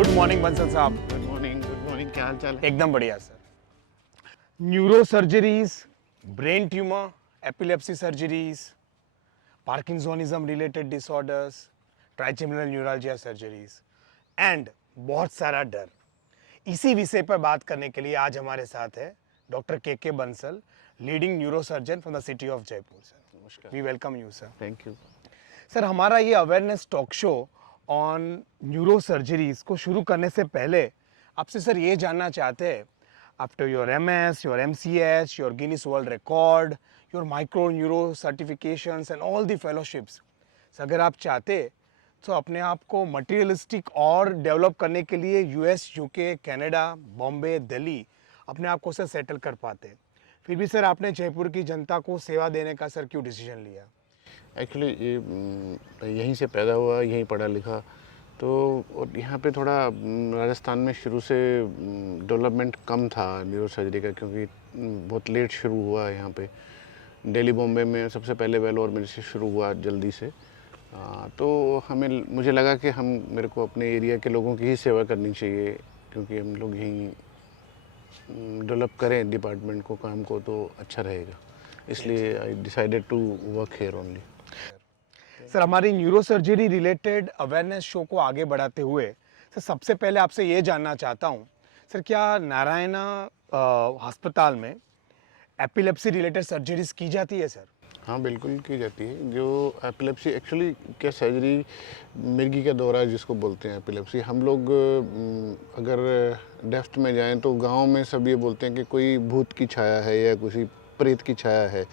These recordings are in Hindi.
गुड मॉर्निंग बंसल साहब। गुड मॉर्निंग, क्या हाल चाल है? एकदम बढ़िया sir. Neuro surgeries, brain tumour, epilepsy surgeries, parkinsonism related disorders, trigeminal neuralgia surgeries and बहुत सारा डर। इसी विषय पर बात करने के लिए आज हमारे साथ है doctor K Bansal, leading neuro surgeon from the city of Jaipur. Sir नमस्कार। We welcome you sir. Thank you. Sir हमारा ये awareness talk show on neuro surgeries को शुरू करने से पहले आपसे सर ये जानना चाहते हैं, after your MS, your MCH, your Guinness world record, your micro neuro certifications and all the fellowships, अगर आप चाहते तो अपने आप को मटेरियलिस्टिक और डेवलप करने के लिए US, UK, Canada, Bombay, Delhi अपने आप को सर सेटल कर पाते। फिर भी सर आपने जयपुर की जनता को सेवा देने का सर क्यों डिसीजन लिया? एक्चुअली ये यहीं से पैदा हुआ, यहीं पढ़ा लिखा, तो और यहाँ पे थोड़ा राजस्थान में शुरू से डेवलपमेंट कम था न्यूरो सर्जरी का, क्योंकि बहुत लेट शुरू हुआ यहाँ पे। दिल्ली बॉम्बे में सबसे पहले वेलोर में से शुरू हुआ जल्दी से। तो मुझे लगा कि मेरे को अपने एरिया के लोगों की ही सेवा करनी चाहिए, क्योंकि हम लोग यहीं डेवलप करें डिपार्टमेंट को, काम को, तो अच्छा रहेगा। इसलिए I decided to work here only. Sir हमारी neuro surgery related awareness show को आगे बढ़ाते हुए सर सबसे पहले आपसे ये जानना चाहता हूँ सर, क्या नारायणा अस्पताल में एपिलेप्सी रिलेटेड सर्जरीज की जाती है सर? हाँ, बिल्कुल की जाती है। जो एपिलेप्सी एक्चुअली क्या सर्जरी, मिर्गी का दौरा जिसको बोलते हैं एपिलेप्सी, हम लोग अगर डेफ्थ में जाएं तो गांव में सब ये बोलते हैं कि कोई भूत की छाया है या किसी प्रेत की छाया है,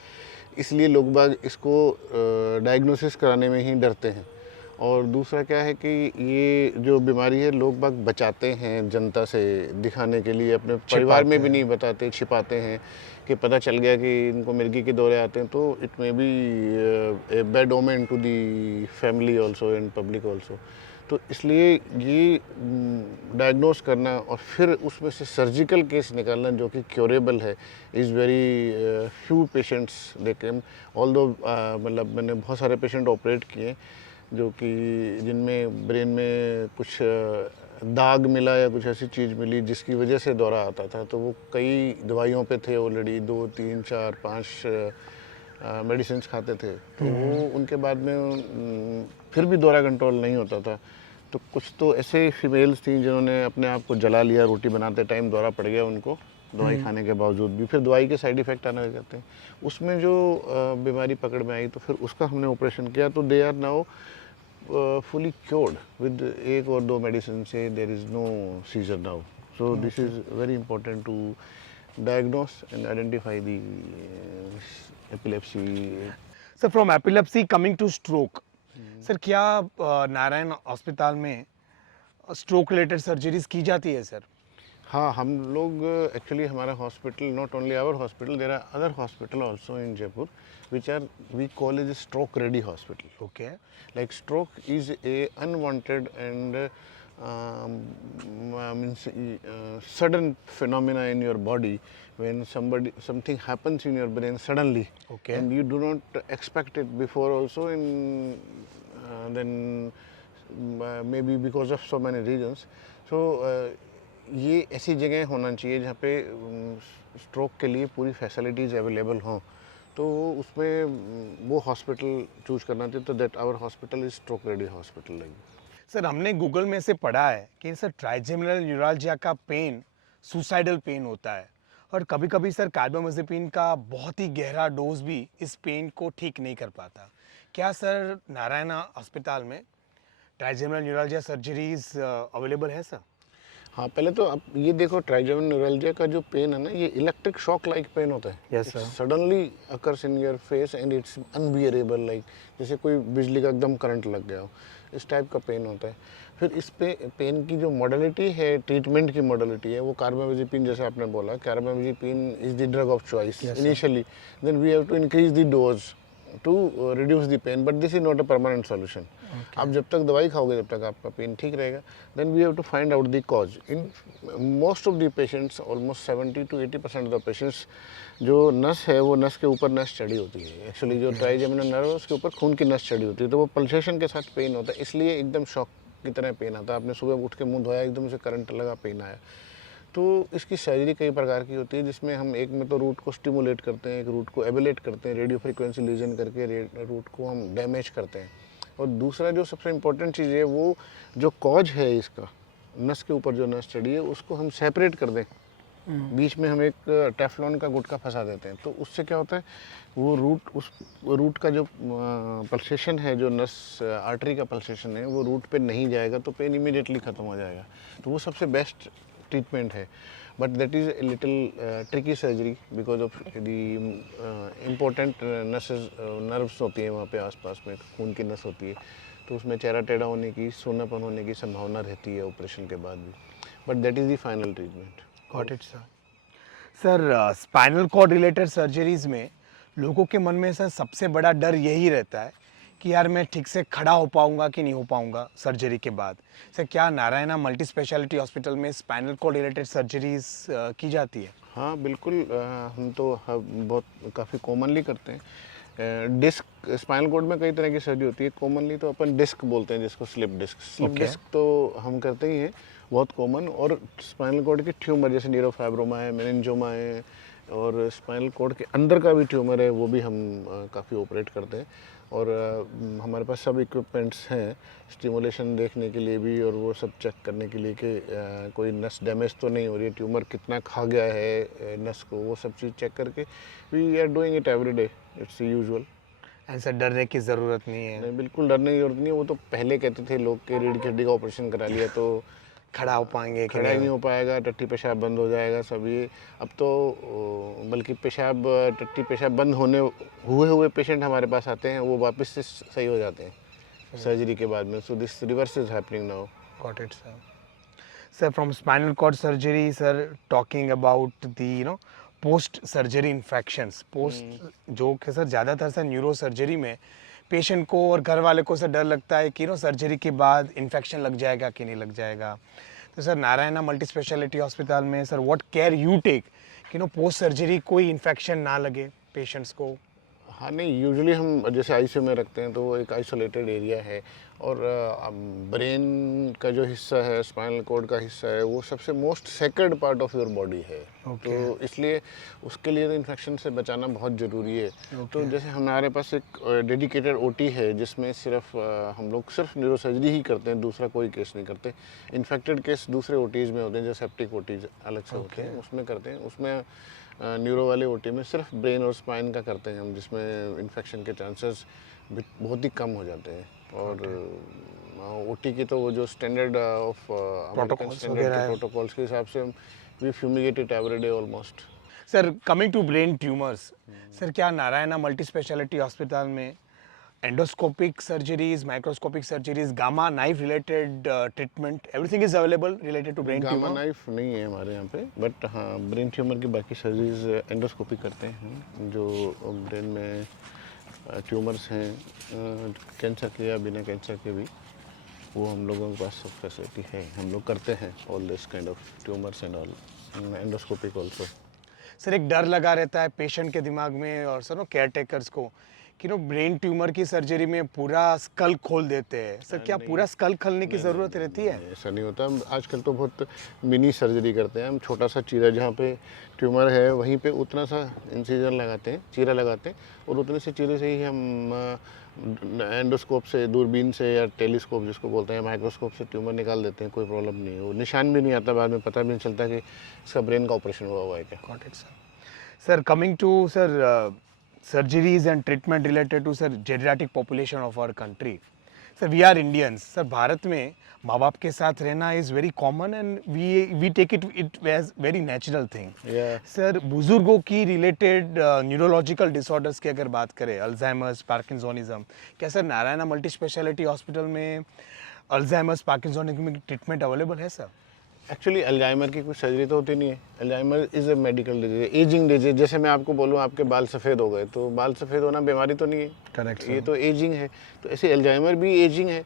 इसलिए लोग बाग इसको डायग्नोसिस कराने में ही डरते हैं। और दूसरा क्या है कि ये जो बीमारी है लोग बाग बचाते हैं जनता से दिखाने के लिए, अपने परिवार में भी नहीं बताते, छिपाते हैं कि पता चल गया कि इनको मिर्गी के दौरे आते हैं, तो it may be a bad omen to the family also and public also. तो इसलिए ये डायग्नोस करना और फिर उसमें से सर्जिकल केस निकालना जो कि क्योरेबल है, is very few patients they came. Although मतलब मैंने बहुत सारे पेशेंट ऑपरेट किए जो कि जिनमें ब्रेन में कुछ दाग मिला या कुछ ऐसी चीज़ मिली जिसकी वजह से दौरा आता था, तो वो कई दवाइयों पे थे ऑलरेडी, 2, 3, 4, 5 मेडिसिन खाते थे, तो वो उनके बाद में फिर भी दौरा कंट्रोल नहीं होता था। तो कुछ तो ऐसे फीमेल्स थी जिन्होंने अपने आप को जला लिया, रोटी बनाते टाइम दौरा पड़ गया उनको दवाई खाने के बावजूद भी, फिर दवाई के साइड इफ़ेक्ट आने लग जाते हैं। उसमें जो बीमारी पकड़ में आई तो फिर उसका हमने ऑपरेशन किया, तो they are now fully cured with 1 or 2 medicine से there is no seizure now. So this is very important to diagnose and identify the epilepsy. Sir from epilepsy coming two stroke, sir क्या नारायण अस्पताल में स्ट्रोक रिलेटेड सर्जरीज की जाती है सर? हाँ, हम लोग एक्चुअली हमारा hospital, not only our hospital, there are other hospital also in Jaipur which are we call as a stroke ready hospital. Okay. Like stroke is a unwanted and sudden phenomena in your body when something happens in your brain suddenly. Okay. And you do not expect it before also, and then maybe because of so many reasons. So ये ऐसी जगह होना चाहिए जहाँ पे स्ट्रोक के लिए पूरी फैसिलिटीज़ अवेलेबल हों, तो उसमें वो हॉस्पिटल चूज करना चाहिए। तो that our hospital is stroke ready hospital. Like sir हमने गूगल में से पढ़ा है कि सर ट्राइजेमिनल न्यूरalgia का पेन सुसाइडल पेन होता है, और कभी कभी सर कार्बामेज़ेपिन का बहुत ही गहरा डोज भी इस पेन को ठीक नहीं कर पाता। क्या सर नारायणा अस्पताल में ट्राइजेमिनल न्यूरalgia सर्जरीज अवेलेबल है सर? हाँ, पहले तो आप ये देखो, ट्राइजेमिनल न्यूरalgia का जो पेन है ना, ये इलेक्ट्रिक शॉक लाइक पेन होता है। Yes, sir. Suddenly occurs in your face and it's unbearable, like जैसे कोई बिजली का एकदम करंट लग गया हो, इस टाइप का पेन होता है। फिर इस पे पेन की जो मॉडलिटी है, ट्रीटमेंट की मॉडलिटी है, वो कार्बामेज़ेपिन, जैसे आपने बोला, carbamazepine is the drug of choice initially, then we have to increase the dose to reduce the pain, but this is not a permanent solution. आप जब तक दवाई खाओगे जब तक आपका पेन ठीक रहेगा। Then we have to find out the cause. In most of the patients, almost 70 to 80% of the patients, जो नस है वो नस के ऊपर नस चढ़ी होती है। एक्चुअली जो ट्राइजेमिनल नर्व है उसके ऊपर खून की नस चढ़ी होती है, तो वो पल्सेशन के साथ पेन होता है, इसलिए एकदम शॉक की तरह पेन आता है, आपने सुबह उठ के मुंह धोया एकदम से करंट लगा पेन आया। तो इसकी सर्जरी कई प्रकार की होती है, जिसमें हम एक में तो रूट को स्टिमुलेट करते हैं, एक रूट को एबलेट करते हैं, रेडियो फ्रिक्वेंसी लीजन करके रूट को हम डैमेज करते हैं। और दूसरा जो सबसे इम्पोर्टेंट चीज़ है वो जो कॉज है इसका, नस के ऊपर जो नस चढ़ी है उसको हम सेपरेट कर दें, बीच में हम एक टेफ्लॉन का गुटका फंसा देते हैं। तो उससे क्या होता है, वो रूट, उस रूट का जो पल्सेशन है, जो नस आर्टरी का पल्सेशन है, वो रूट पे नहीं जाएगा तो पेन इमीडिएटली ख़त्म हो जाएगा। तो वो सबसे बेस्ट ट्रीटमेंट है। But that is little tricky surgery because of the important नसेस, नर्व्स होती हैं वहाँ पे आसपास में, खून की नस होती है, तो उसमें चेहरा टेढ़ा होने की, सोनापन होने की संभावना रहती है ऑपरेशन के बाद भी। But that is the final treatment. Got it sir. Sir spinal cord related surgeries में लोगों के मन में सर सबसे बड़ा डर यही रहता है कि यार मैं ठीक से खड़ा हो पाऊंगा कि नहीं हो पाऊंगा सर्जरी के बाद। सर क्या नारायणा मल्टी स्पेशलिटी हॉस्पिटल में स्पाइनल कॉर्ड रिलेटेड सर्जरीज की जाती है? हाँ बिल्कुल, हम तो बहुत काफ़ी कॉमनली करते हैं। डिस्क, स्पाइनल कॉर्ड में कई तरह की सर्जरी होती है, कॉमनली तो अपन डिस्क बोलते हैं जिसको, slip disc. Slip Okay. Disc तो हम करते ही हैं, बहुत कॉमन। और स्पाइनल कॉर्ड के ट्यूमर जैसे न्यूरोफाइब्रोमा है, मेनिंजोमा है, और स्पाइनल कॉर्ड के अंदर का भी ट्यूमर है, वो भी हम काफ़ी ऑपरेट करते हैं। और हमारे पास सब इक्विपमेंट्स हैं स्टिमुलेशन देखने के लिए भी, और वो सब चेक करने के लिए कि कोई नस डैमेज तो नहीं हो रही है, ट्यूमर कितना खा गया है नस को, वो सब चीज़ चेक करके we are doing it every day, it's usual. And sir डरने की ज़रूरत नहीं है, नहीं, बिल्कुल डरने की जरूरत नहीं है। वो तो पहले कहते थे लोग कि रीढ़ की हड्डी का ऑपरेशन करा लिया तो खड़ा हो पाएंगे कि खड़ा ही नहीं नहीं? हो पाएगा, टट्टी पेशाब बंद हो जाएगा सब ये। अब तो बल्कि पेशाब, टट्टी पेशाब बंद होने हुए पेशेंट हमारे पास आते हैं, वो वापस से सही हो जाते हैं सर्जरी के बाद में। So this reverse is happening now. Got it, sir. Sir, from spinal cord surgery, sir, talking about the post surgery infections, जो कि सर ज़्यादातर सर न्यूरो सर्जरी में पेशेंट को और घर वाले को सर डर लगता है कि सर्जरी के बाद इन्फेक्शन लग जाएगा कि नहीं लग जाएगा। तो sir Narayana multi speciality hospital में sir what care you take कि पोस्ट सर्जरी कोई इन्फेक्शन ना लगे पेशेंट्स को? हाँ नहीं, यूजुअली हम जैसे आईसीयू में रखते हैं तो वो एक आइसोलेटेड एरिया है, और ब्रेन का जो हिस्सा है, स्पाइनल कॉर्ड का हिस्सा है, वो सबसे most sacred part of your body है। तो इसलिए उसके लिए इन्फेक्शन से बचाना बहुत ज़रूरी है। तो जैसे हमारे पास एक डेडिकेटेड ओटी है जिसमें सिर्फ हम लोग सिर्फ न्यूरो सर्जरी ही करते हैं, दूसरा कोई केस नहीं करते। इन्फेक्टेड केस दूसरे ओटीज़ में होते हैं, जो सेप्टिक ओटीज़ अलग से होते हैं, उसमें करते हैं। उसमें न्यूरो वाले ओटी में सिर्फ ब्रेन और स्पाइन का करते हैं हम, जिसमें इन्फेक्शन के चांसेस बहुत ही कम हो जाते हैं। और ओटी की तो वो जो स्टैंडर्ड ऑफ अमेरिकन स्टैंडर्ड के प्रोटोकॉल्स के हिसाब से हम we fumigate it every day almost. Sir coming to brain tumours, sir क्या नारायणा मल्टी स्पेशलिटी हॉस्पिटल में endoscopic surgeries, microscopic surgeries, gamma knife related treatment, everything is available related to brain gamma tumour? Knife नहीं है हमारे यहाँ पे, बट हाँ ब्रेन ट्यूमर की बाकी सर्जरीज एंडोस्कोपी करते हैं हम। जो ब्रेन में ट्यूमर्स हैं, कैंसर के या बिना कैंसर के भी, वो हम लोगों के पास सब फैसिलिटी है, हम लोग करते हैं all this kind of tumours and all, endoscopic also. Sir एक डर लगा रहता है पेशेंट के दिमाग में और सर केयर टेकर्स को कि ब्रेन ट्यूमर की सर्जरी में पूरा स्कल खोल देते हैं। सर क्या पूरा स्कल खोलने की ज़रूरत रहती है? ऐसा नहीं होता, आजकल तो बहुत मिनी सर्जरी करते हैं हम। छोटा सा चीरा जहाँ पे ट्यूमर है वहीं पे उतना सा इंसिजन लगाते हैं, चीरा लगाते हैं, और उतने से चीरे से ही हम एंडोस्कोप से, दूरबीन से या टेलीस्कोप जिसको बोलते हैं, माइक्रोस्कोप से ट्यूमर निकाल देते हैं, कोई प्रॉब्लम नहीं है। वो निशान भी नहीं आता, बाद में पता भी नहीं चलता कि इसका ब्रेन का ऑपरेशन हुआ है क्या। Got it sir. Sir coming to sir surgeries and treatment related to sir geriatric population of our country. Sir we are Indians. Sir Bharat में माँ बाप के साथ रहना is very common and we take it as very natural thing. Sir बुजुर्गों की रिलेटेड न्यूरोलॉजिकल डिसऑर्डर्स की अगर बात करें, अल्जाइमर्स, पार्किंसोनिज्म, क्या sir Narayana multi speciality hospital में अल्जाइमर्स, पार्किंसोनिज्म की ट्रीटमेंट अवेलेबल है सर? एक्चुअली अल्जाइमर की कुछ सर्जरी तो होती नहीं है। Alzheimer is a medical disease, ageing disease. जैसे मैं आपको बोलूँ आपके बाल सफ़ेद हो गए, तो बाल सफ़ेद होना बीमारी तो नहीं है, करेक्ट, ये तो एजिंग है। तो ऐसे अल्जाइमर भी एजिंग है।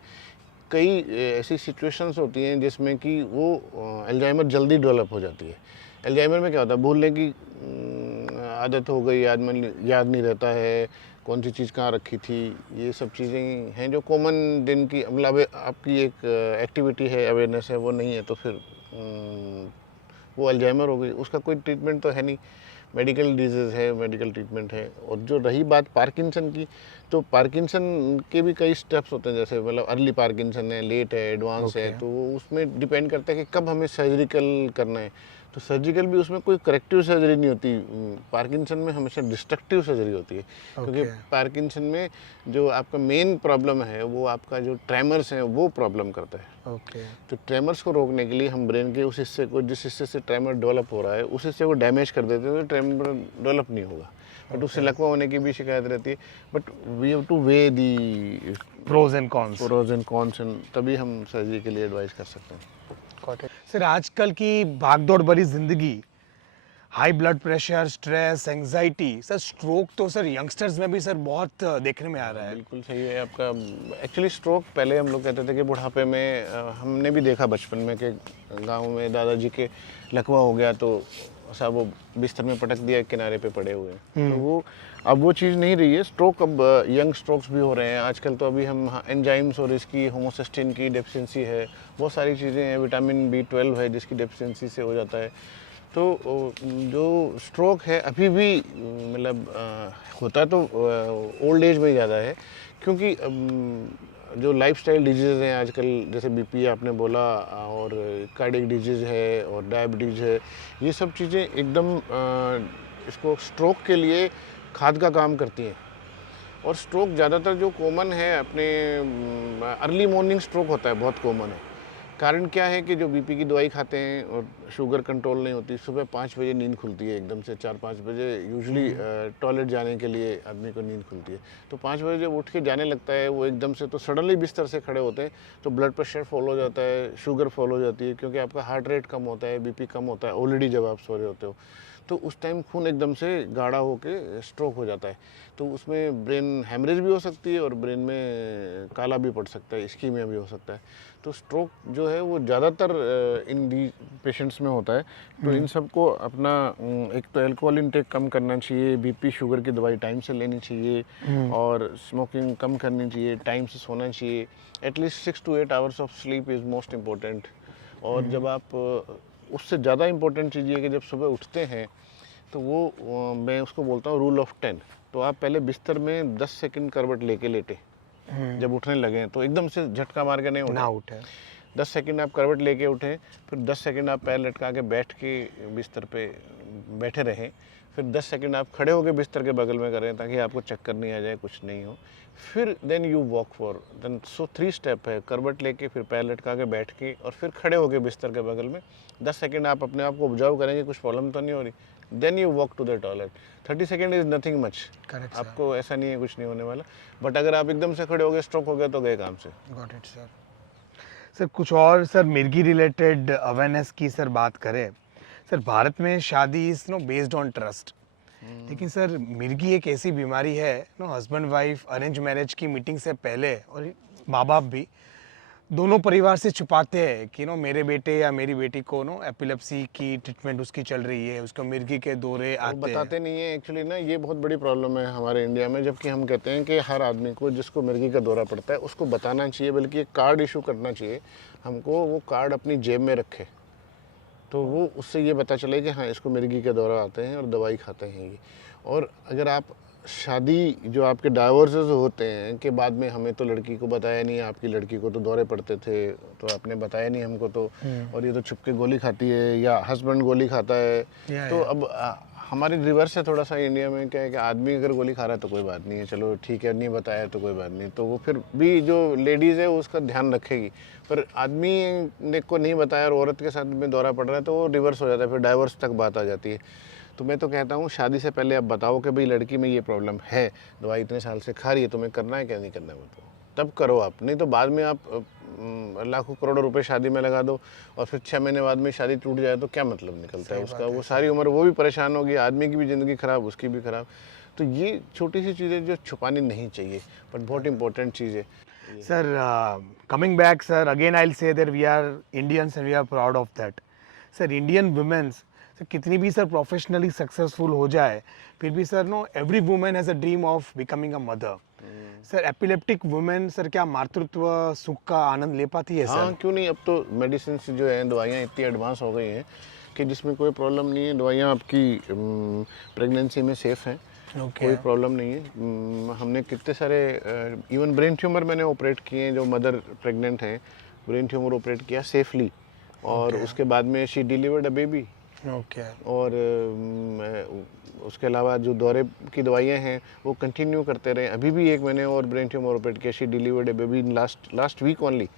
कई ऐसी सिचुएशंस होती हैं जिसमें कि वो अल्जाइमर जल्दी डेवलप हो जाती है। अल्जाइमर में क्या होता है, भूलने की आदत हो गई, आदमी याद नहीं रहता है, कौन सी चीज़ कहाँ रखी थी, ये सब चीज़ें हैं जो कॉमन दिन की, मतलब आपकी एक एक्टिविटी है, अवेयरनेस है, वो नहीं है तो फिर वो अल्जाइमर हो गई, उसका कोई ट्रीटमेंट तो है नहीं, मेडिकल डिजीज़ है, मेडिकल ट्रीटमेंट है। और जो रही बात पार्किंसन की, तो पार्किंसन के भी कई स्टेप्स होते हैं, जैसे मतलब अर्ली पार्किंसन है, लेट है, एडवांस है, तो वो उसमें डिपेंड करता है कि कब हमें सर्जिकल करना है। तो सर्जिकल भी उसमें कोई करेक्टिव सर्जरी नहीं होती, पार्किंसन में हमेशा डिस्ट्रक्टिव सर्जरी होती है, क्योंकि पार्किंसन में जो आपका मेन प्रॉब्लम है वो आपका जो ट्रेमर्स हैं वो प्रॉब्लम करता है। ओके तो ट्रेमर्स को रोकने के लिए हम ब्रेन के उस हिस्से को, जिस हिस्से से ट्रेमर डेवलप हो रहा है, उस हिस्से को डैमेज कर देते हैं तो ट्रेमर डेवलप नहीं होगा, बट उससे लकवा होने की भी शिकायत रहती है। But we have to weigh the pros and cons. Pros and cons, तभी हम सर्जरी के लिए एडवाइस कर सकते हैं। सर आजकल की भागदौड़ भरी जिंदगी, high blood pressure, stress, anxiety, sir stroke तो सर यंगस्टर्स में भी सर बहुत देखने में आ रहा है। बिल्कुल सही है आपका। एक्चुअली स्ट्रोक पहले हम लोग कहते थे कि बुढ़ापे में, हमने भी देखा बचपन में कि गांव में दादाजी के लकवा हो गया तो सब वो बिस्तर में पटक दिया, किनारे पे पड़े हुए हैं। तो वो अब वो चीज़ नहीं रही है। स्ट्रोक अब यंग स्ट्रोक्स भी हो रहे हैं आजकल। तो अभी हम एंजाइम्स और इसकी होमोसिस्टिन की डेफिशिएंसी है, बहुत सारी चीज़ें हैं, विटामिन B12 है जिसकी डेफिशिएंसी से हो जाता है। तो जो स्ट्रोक है अभी भी मतलब होता तो ओल्ड एज में ही ज़्यादा है, क्योंकि जो लाइफस्टाइल डिजीज़ हैं आजकल, जैसे बीपी आपने बोला, और कार्डियक डिजीज़ है और डायबिटीज़ है, ये सब चीज़ें एकदम इसको स्ट्रोक के लिए खाद का काम करती हैं। और स्ट्रोक ज़्यादातर जो कॉमन है अपने अर्ली मॉर्निंग स्ट्रोक होता है, बहुत कॉमन है। कारण क्या है कि जो बीपी की दवाई खाते हैं और शुगर कंट्रोल नहीं होती, सुबह 5 बजे नींद खुलती है एकदम से, 4-5 बजे यूजुअली टॉयलेट जाने के लिए आदमी को नींद खुलती है। तो 5 बजे जब उठ के जाने लगता है वो एकदम से, तो सडनली बिस्तर से खड़े होते हैं तो ब्लड प्रेशर फॉल हो जाता है, शुगर फॉल हो जाती है, क्योंकि आपका हार्ट रेट कम होता है, बीपी कम होता है ऑलरेडी जब आप सो रहे होते हो। तो उस टाइम खून एकदम से गाढ़ा होकर स्ट्रोक हो जाता है। तो उसमें ब्रेन हैमरेज भी हो सकती है और ब्रेन में काला भी पड़ सकता है, इस्कीमिया भी हो सकता है। तो स्ट्रोक जो है वो ज़्यादातर इन दी पेशेंट्स में होता है। तो इन सबको अपना एक तो अल्कोहल इंटेक कम करना चाहिए, बीपी शुगर की दवाई टाइम से लेनी चाहिए, और स्मोकिंग कम करनी चाहिए, टाइम से सोना चाहिए। At least 6 to 8 hours of sleep is most important. और जब आप उससे ज़्यादा इम्पोर्टेंट चीज़ ये कि जब सुबह उठते हैं तो वो मैं उसको बोलता हूँ रूल ऑफ 10। तो आप पहले बिस्तर में 10 सेकंड करवट लेके लेटे, जब उठने लगे तो एकदम से झटका मार के नहीं उठे। 10 सेकंड आप करवट लेके उठें, फिर 10 सेकंड आप पैर लटका के बैठ के बिस्तर पे बैठे रहें, फिर 10 सेकंड आप खड़े होकर बिस्तर के बगल में करें ताकि आपको चक्कर नहीं आ जाए, कुछ नहीं हो। फिर then you walk for then, so 3 step है, करवट लेके, फिर पैर लटका के बैठ के, और फिर खड़े होकर बिस्तर के बगल में 10 सेकंड आप अपने आप को ऑब्जर्व करेंगे कुछ प्रॉब्लम तो नहीं हो रही। Then you walk to the toilet. 30 second is nothing much, आपको ऐसा नहीं है, कुछ नहीं होने वाला। बट अगर आप एकदम से खड़े हो गए, स्ट्रोक हो गया तो गए काम से। Got it sir. सर कुछ और सर मिर्गी रिलेटेड अवेयरनेस की सर बात करें, सर भारत में शादी is no based on trust, लेकिन सर मिर्गी एक ऐसी बीमारी है no, husband wife arrange marriage की मीटिंग से पहले, और माँ बाप भी दोनों परिवार से छुपाते हैं कि नो मेरे बेटे या मेरी बेटी को नो एपिलेप्सी की ट्रीटमेंट उसकी चल रही है, उसको मिर्गी के दौरे आते हैं। बताते नहीं है एक्चुअली ना, ये बहुत बड़ी प्रॉब्लम है हमारे इंडिया में। जबकि हम कहते हैं कि हर आदमी को जिसको मिर्गी का दौरा पड़ता है उसको बताना चाहिए, बल्कि एक कार्ड इशू करना चाहिए हमको, वो कार्ड अपनी जेब में रखे, तो वो उससे ये पता चले कि हाँ इसको मिर्गी के दौरा आते हैं और दवाई खाते हैं ये। और अगर आप शादी जो आपके डाइवोर्सेस होते हैं के बाद में, हमें तो लड़की को बताया नहीं, आपकी लड़की को तो दौरे पड़ते थे तो आपने बताया नहीं हमको, तो और ये तो छुप के गोली खाती है या हस्बैंड गोली खाता है। तो अब हमारी रिवर्स है थोड़ा सा इंडिया में, क्या है कि आदमी अगर गोली खा रहा है तो कोई बात नहीं है, चलो ठीक है, नहीं बताया तो कोई बात नहीं, तो वो फिर भी जो लेडीज़ है उसका ध्यान रखेगी। पर आदमी ने को नहीं बताया और औरत के साथ में दौरा पड़ रहा है तो वो रिवर्स हो जाता है, फिर डाइवर्स तक बात आ जाती है। तो मैं तो कहता हूँ शादी से पहले आप बताओ कि भाई लड़की में ये प्रॉब्लम है, दवाई इतने साल से खा रही है, तुम्हें करना है क्या नहीं करना है, बताओ, तब करो आप। नहीं तो बाद में आप लाखों करोड़ों रुपए शादी में लगा दो और फिर 6 महीने बाद में शादी टूट जाए तो क्या मतलब निकलता है उसका। वो सारी उम्र वो भी परेशान होगी, आदमी की भी ज़िंदगी ख़राब, उसकी भी ख़राब। तो ये छोटी सी चीज़ें जो छुपानी नहीं चाहिए, बट बहुत इंपॉर्टेंट चीज़ है। Sir, coming back, sir, again I'll say that we are Indians and we are proud of that. Sir, Indian women's, sir कितनी भी सर प्रोफेशनली सक्सेसफुल हो जाए फिर भी sir know every women has a dream of becoming a mother. Sir epileptic women sir क्या मातृत्व सुख का आनंद ले पाती है हाँ सर? क्यों नहीं, अब तो मेडिसिन जो है, दवाइयाँ इतनी एडवांस हो गई हैं कि जिसमें कोई प्रॉब्लम नहीं है। दवाइयाँ आपकी प्रेगनेंसी में सेफ़ हैं, कोई प्रॉब्लम नहीं है। हमने कितने सारे इवन ब्रेन ट्यूमर मैंने ऑपरेट किए हैं, जो मदर प्रेग्नेंट हैं ब्रेन ट्यूमर ऑपरेट किया सेफली, और उसके बाद में she delivered a baby. Okay. और उसके अलावा जो दौरे की दवाइयाँ हैं वो कंटिन्यू करते रहे। अभी भी एक मैंने और ब्रेन ट्यूमर ऑपरेट किया, she delivered a baby in last week only,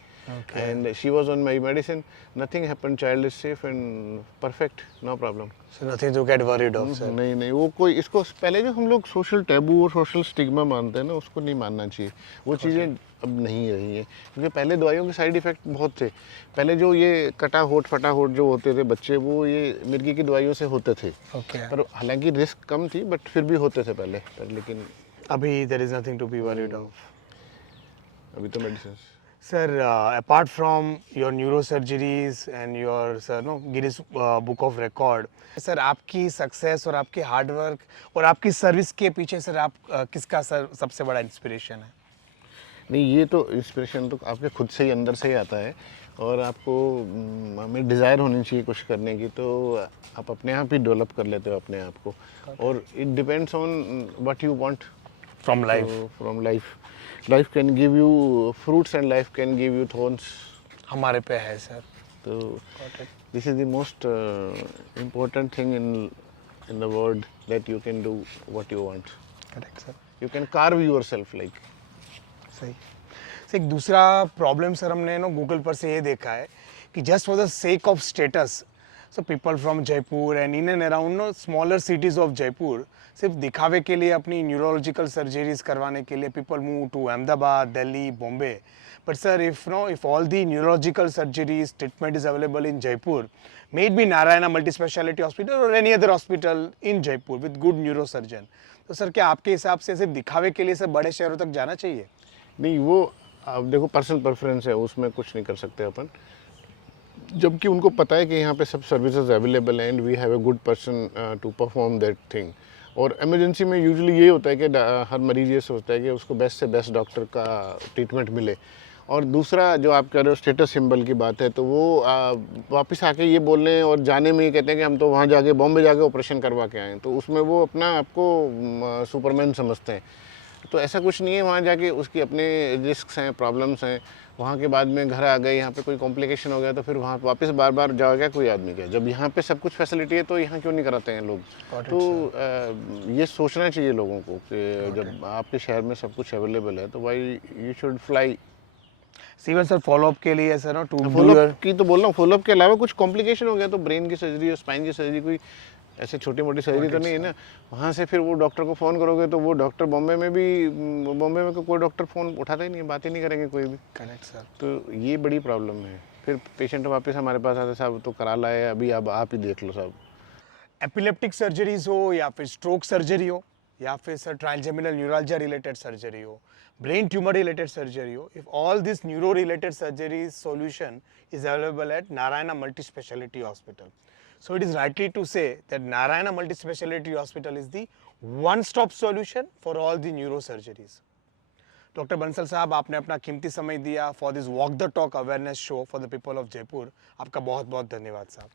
and she was on my medicine, nothing happened, child is safe and perfect, no problem। So nothing to get worried of sir. नहीं नहीं, वो कोई इसको पहले जो हम लोग सोशल टैबू और सोशल स्टिग्मा मानते हैं ना, उसको नहीं मानना चाहिए। वो चीज़ें अब नहीं रही हैं, क्योंकि पहले दवाइयों के साइड इफ़ेक्ट बहुत थे। पहले जो ये कटा होठ फटा होठ जो होते थे बच्चे, वो ये मिर्गी की दवाइयों से होते थे। ओके। पर हालांकि रिस्क कम थी, बट फिर भी होते थे पहले पर, लेकिन अभी there is nothing to be worried of. अभी तो medicine. Sir, apart from your neurosurgeries and your sir no Guinness Book of Record, sir आपकी सक्सेस और आपकी हार्ड वर्क और आपकी सर्विस के पीछे सर आप किसका सर सबसे बड़ा इंस्पिरेशन है? नहीं, ये तो इंस्पिरेशन तो आपके खुद से ही अंदर से ही आता है, और आपको हमें डिज़ायर होनी चाहिए कुछ करने की, तो आप अपने आप ही डेवलप कर लेते हो अपने आप को। और it depends on what you want from life. From life. Life can give you fruits and life can give you thorns. हमारे पे है सर। तो this is the most important thing in the world, that you can do what you want. Correct sir. You can curve yourself like. सही। सर एक दूसरा प्रॉब्लम सर हमने नो गूगल पर से ये देखा है कि just for the sake of status, so people from Jaipur and in and around no smaller cities of Jaipur सिर्फ दिखावे के लिए अपनी न्यूरोलॉजिकल सर्जरीज करवाने के लिए people move to Ahmedabad, Delhi, Bombay. But sir if all the neurological surgeries treatment is available in Jaipur, may it be Narayana multi-speciality hospital or any other hospital in Jaipur with good neurosurgeon, तो सर क्या आपके हिसाब से सिर्फ दिखावे के लिए सर बड़े शहरों तक जाना चाहिए? नहीं, वो अब देखो पर्सनल प्रेफरेंस है, उसमें कुछ नहीं कर सकते अपन। जबकि उनको पता है कि यहाँ पे सब सर्विसेज अवेलेबल हैं and we have a good person to perform that thing. और इमरजेंसी में यूजुअली ये होता है कि हर मरीज ये सोचता है कि उसको बेस्ट से बेस्ट डॉक्टर का ट्रीटमेंट मिले। और दूसरा जो आप कह रहे हो स्टेटस सिंबल की बात है, तो वो वापस आके ये बोल रहे हैं और जाने में ये कहते हैं कि हम तो वहाँ जाके बॉम्बे जाके ऑपरेशन करवा के आए हैं, तो उसमें वो अपना आपको सुपरमैन समझते हैं। तो ऐसा कुछ नहीं है, वहाँ जाके उसकी अपने रिस्क्स हैं, प्रॉब्लम्स हैं। वहाँ के बाद में घर आ गए, यहाँ पे कोई कॉम्प्लिकेशन हो गया तो फिर वहाँ वापस बार बार जाएगा कोई आदमी क्या? जब यहाँ पे सब कुछ फैसिलिटी है तो यहाँ क्यों नहीं कराते हैं लोग? तो ये सोचना चाहिए लोगों को कि जब आपके शहर में सब कुछ अवेलेबल है तो वाई यू शुड फ्लाई। सीवन सर फॉलोअप के लिए सर नो टू फॉलोअप की तो बोल रहा हूँ, फॉलोअप के अलावा कुछ कॉम्प्लिकेशन हो गया तो ब्रेन की सर्जरी और स्पाइन की सर्जरी, कोई ऐसे छोटी मोटी सर्जरी तो नहीं है ना। वहाँ से फिर वो डॉक्टर को फ़ोन करोगे तो वो डॉक्टर बॉम्बे में कोई डॉक्टर फ़ोन उठाता ही नहीं है, बात ही नहीं करेंगे कोई भी। Correct sir. तो ये बड़ी प्रॉब्लम है। फिर पेशेंट वापस हमारे पास आते, साहब तो करा लाए, अभी अब आप ही देख लो साहब। एपिलेप्टिक सर्जरीज हो या फिर स्ट्रोक सर्जरी हो या फिर सर ट्रांसजेमिनल न्यूरalgia रिलेटेड सर्जरी हो, ब्रेन ट्यूमर रिलेटेड सर्जरी हो, if all this neuro related surgery solution is available at Narayana Multi-Speciality Hospital. So it is rightly to say that Narayana Multi-Speciality Hospital is the one-stop solution for all the neurosurgeries. Doctor Bansal साहब, आपने अपना कीमती समय दिया for this walk the talk awareness show for the people of Jaipur. आपका बहुत बहुत धन्यवाद साहब।